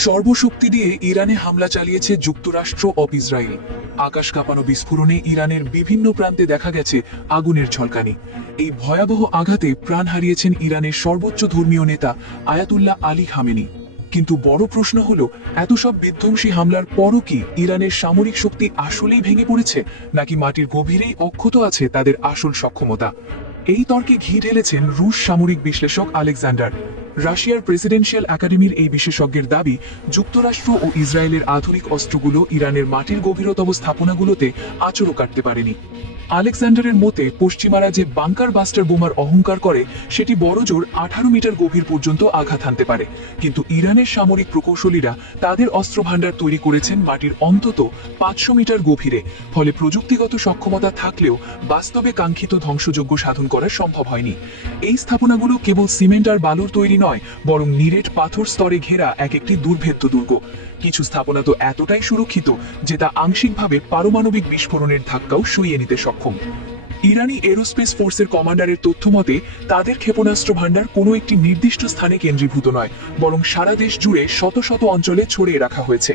সর্বশক্তি দিয়ে ইরানে হামলা চালিয়েছে যুক্তরাষ্ট্র ও ইসরায়েল। আকাশ কাঁপানো বিস্ফোরণে ইরানের বিভিন্ন প্রান্তে দেখা গেছে আগুনের ঝলকানি। এই ভয়াবহ আঘাতে প্রাণ হারিয়েছেন ইরানের সর্বোচ্চ ধর্মীয় নেতা আয়াতুল্লাহ আলী খামেনি। কিন্তু বড় প্রশ্ন হলো, এত সব বিধ্বংসী হামলার পরও কি ইরানের সামরিক শক্তি আসলেই ভেঙে পড়েছে, নাকি মাটির গভীরেই অক্ষত আছে তাদের আসল সক্ষমতা? এই তর্কে ঘি ঢেলেছেন রুশ সামরিক বিশ্লেষক আলেকজান্ডার। রাশিয়ার প্রেসিডেন্সিয়াল একাডেমির এই বিশেষজ্ঞের দাবি, যুক্তরাষ্ট্র ও ইসরায়েলের আধুনিক অস্ত্রগুলো ইরানের মাটির গভীরতম স্থাপনাগুলোতে আঁচড়ও কাটতে পারেনি। আলেকজান্ডারের মতে, পশ্চিমারা যে বাংকার বাস্টার বোমার অহংকার করে, সেটি বড়জোর 18 মিটার গভীর পর্যন্ত আঘাত হানতে পারে। কিন্তু ইরানের সামরিক প্রকৌশলীরা তাদের অস্ত্রভাণ্ডার তৈরি করেছেন মাটির অন্তত 500 মিটার গভীরে। ফলে প্রযুক্তিগত সক্ষমতা থাকলেও বাস্তবে কাঙ্ক্ষিত ধ্বংসযজ্ঞ সাধন করা সম্ভব হয়নি। এই স্থাপনাগুলো কেবল সিমেন্ট আর বালুর তৈরি নয়, বরং নিরেট পাথর স্তরে ঘেরা এক একটি দুর্ভেদ্য দুর্গ। কিছু স্থাপনা তো এতটাই সুরক্ষিত যে তা আংশিকভাবে পারমাণবিক বিস্ফোরণের ধাক্কাও সইয়ে নিতে সক্ষম। ইরানি এরোস্পেস ফোর্সের কমান্ডারের তথ্য মতে, তাদের ক্ষেপণাস্ত্র ভাণ্ডার কোনো একটি নির্দিষ্ট স্থানে কেন্দ্রীভূত নয়, বরং সারা দেশ জুড়ে শত শত অঞ্চলে ছড়িয়ে রাখা হয়েছে।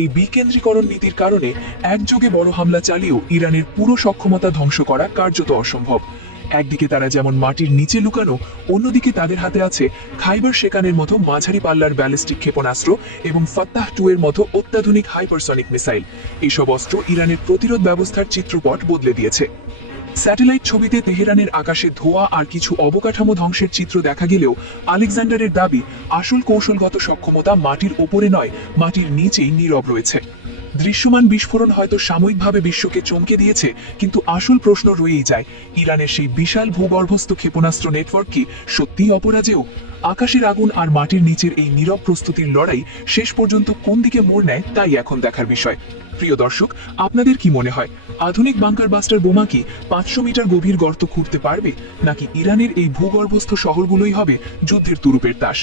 এই বিকেন্দ্রীকরণ নীতির কারণে একযোগে বড় হামলা চালিয়েও ইরানের পুরো সক্ষমতা ধ্বংস করা কার্যত অসম্ভব। একদিকে তারা যেমন মাটির নিচে লুকানো, অন্যদিকে তাদের হাতে আছে খাইবার শেকানের মতো মাঝারি পাল্লার ব্যালিস্টিক ক্ষেপণাস্ত্র এবং ফাত্তাহ 2 এর মতো অত্যাধুনিক হাইপারসনিক মিসাইল। এইসব অস্ত্র ইরানের প্রতিরোধ ব্যবস্থার চিত্রপট বদলে দিয়েছে। স্যাটেলাইট ছবিতে তেহরানের আকাশে ধোঁয়া আর কিছু অবকাঠামো ধ্বংসের চিত্র দেখা গেলেও আলেকজান্ডারের দাবি, আসল কৌশলগত সক্ষমতা মাটির ওপরে নয়, মাটির নিচেই নীরব রয়েছে। দৃশ্যমান বিস্ফোরণ হয়তো সাময়িকভাবে বিশ্বকে চমকে দিয়েছে, কিন্তু আসল প্রশ্ন রয়েই যায়, ইরানের সেই বিশাল ভূগর্ভস্থ ক্ষেপণাস্ত্র নেটওয়ার্ক কি সত্যিই অপরাজেয়? আকাশের আগুন আর মাটির নিচের এই নীরব প্রস্তুতির লড়াই শেষ পর্যন্ত কোন দিকে মোড় নেয়, তাই এখন দেখার বিষয়। প্রিয় দর্শক, আপনাদের কি মনে হয়, আধুনিক বাংকার বাস্টার বোমা কি 500 মিটার গভীর গর্ত খুঁড়তে পারবে, নাকি ইরানের এই ভূগর্ভস্থ শহরগুলোই হবে যুদ্ধের তুরুপের তাস?